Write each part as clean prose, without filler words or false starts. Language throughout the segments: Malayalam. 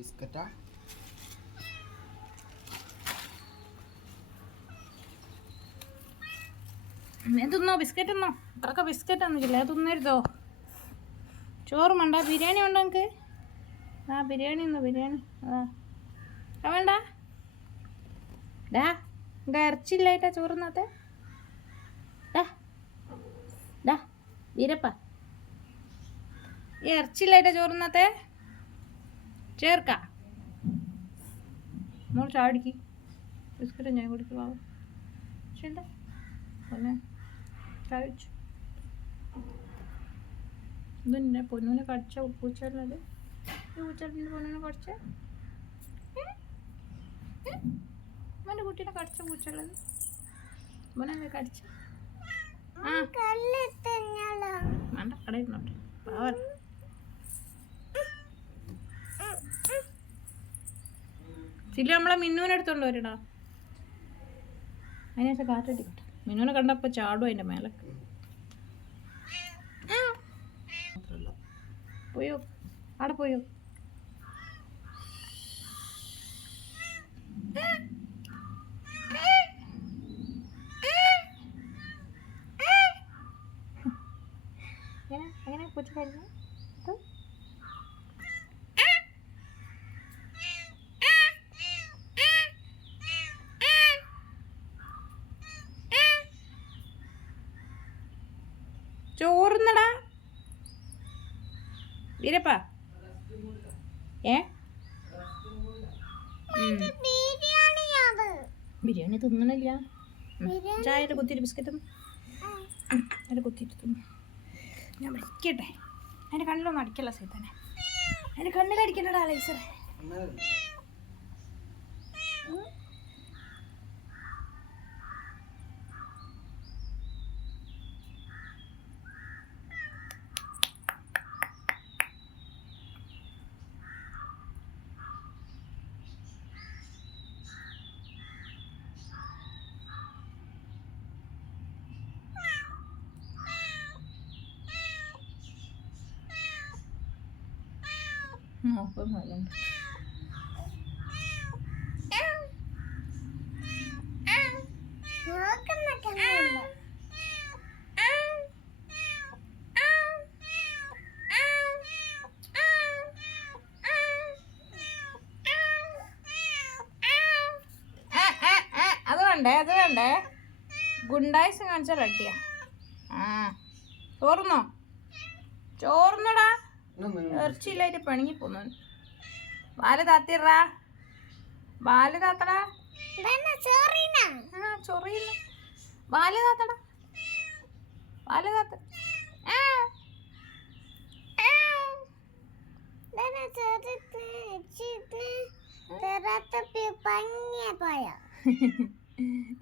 ബിസ്ക്കറ്റാ? തിന്നോ, ബിസ്ക്കറ്റ് തിന്നോ. അത്രയൊക്കെ ബിസ്ക്കറ്റ് ഒന്നുമില്ല, അത് തിന്നരുതോ. ചോറ് വേണ്ട, ബിരിയാണി വേണ്ട എനിക്ക്. ആ ബിരിയാണി തിന്നോ, ബിരിയാണി. വേണ്ട ഡാ, എന്താ ഇറച്ചില്ലായിട്ടാ ചോറുന്നാത്തെ? ഡാ ഡാ വീരപ്പ, ഈ ഇറച്ചില്ലായിട്ടാ ചോറുന്നാത്തെ? ചേർക്ക മോൾ ചാടിക്ക്, ബിസ്ക്കറ്റ് ഞാൻ കുടിക്ക് പാവം. ശരി പൊന്നെ കഴിച്ചു. ഇതെന്നെ പൊന്നുവിനെ കടിച്ച പൂച്ചയുള്ളത്. ഈ പൂച്ചയുടെ പൊന്നുവിനെ കടിച്ച മോൻ്റെ കുട്ടീനെ കടിച്ച പൂച്ചയുള്ളത്. മോനെ കടിച്ച വേണ്ട, കടയിരുന്നോട്ടെ പാവ. ചില നമ്മളെ മിന്നുവിനെ എടുത്തോണ്ട് വരടാ. അതിനകത്ത് കാറ്റടിക്കട്ടെ. മിന്നുവിനെ കണ്ടപ്പോൾ ചാടും അതിൻ്റെ മേലെ. പോയോ, അവിടെ പോയോ? എങ്ങനെ പൂച്ച കഴിഞ്ഞു? ചോറുന്നടാ വീരപ്പ. ബിരിയാണി തിന്നണില്ല. ചായയുടെ കുത്തിയിട്ട് ബിസ്ക്കറ്റ് അതിൻ്റെ കുത്തിയിട്ട് തിന്നു. ഞാൻ വയ്ക്കട്ടെ. അതിൻ്റെ കണ്ണിലൊന്നും അടിക്കല്ല സൈത്താനെ. അതിൻ്റെ കണ്ണിലടിക്കണ്ടടാ ലൈസറെ. നോക്കുന്നുണ്ട്. അത് വേണ്ടേ ഗുണ്ടായിസ് കാണിച്ചാൽ അടിയാ. ചോറുന്നോ, ചോറുന്നടാ. ഇറച്ചിയില്ലായിട്ട് പണിങ്ങി പോന്നു. വാല് താത്തിറാ, വാല് താത്തടാ. ചൊറിയുന്നു. വാല് താത്തടാ, വാല് താത്ത.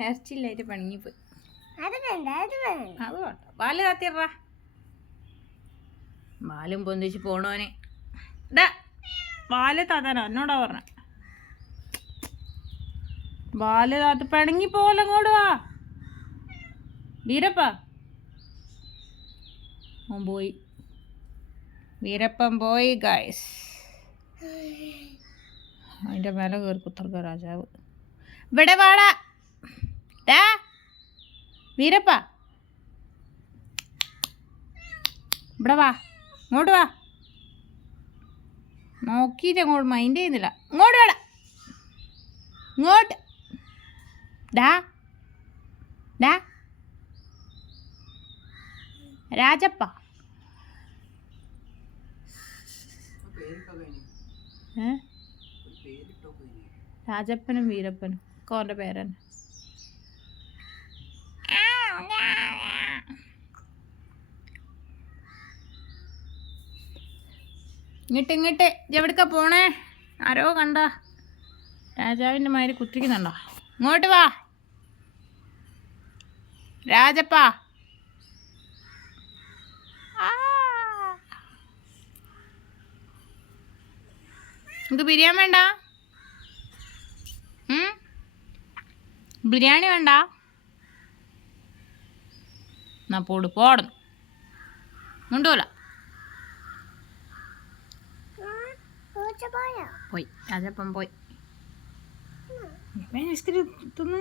ഇറച്ചിയില്ലായിട്ട് പണിങ്ങിപ്പോയി. അത് വേണ്ട, വാല് താത്തിറാ. വാലും പൊന്തിച്ച് പോണോനെ. ഇതാ വാല് താത്താനോ എന്നോടാ പറഞ്ഞ. വാല് താത്ത് പിണങ്ങി പോലെ അങ്ങോട്ട് വാ വീരപ്പ. ഓൻ പോയി, വീരപ്പൻ പോയി ഗൈസ്. അതിൻ്റെ മേലെ കയറി കുത്തർക്ക രാജാവ്. ഇവിടെ വാടാ വീരപ്പ, ഇവിടെ വാ, ഇങ്ങോട്ട് വാ. നോക്കിയിട്ട് അങ്ങോട്ട് മൈൻഡ് ചെയ്യുന്നില്ല. ഇങ്ങോട്ട് വേടാ, ഇങ്ങോട്ട് ഡാ ഡാ രാജപ്പ. രാജപ്പനും വീരപ്പനും കോൻ്റെ പേരൻ. ഇങ്ങോട്ട് എവിടേക്കാ പോണേ? ആരോ കണ്ട രാജാവിൻ്റെ മാതിരി കുത്തിക്കുന്നുണ്ടോ? ഇങ്ങോട്ട് വാ രാജപ്പ. എനിക്ക് ബിരിയാണി വേണ്ട, ബിരിയാണി വേണ്ട. എന്നാ പോട് പോടുന്നു കൊണ്ടുപോല. പോയി രാജപ്പം പോയി ബിസ്ക്കറ്റ് തിന്ന്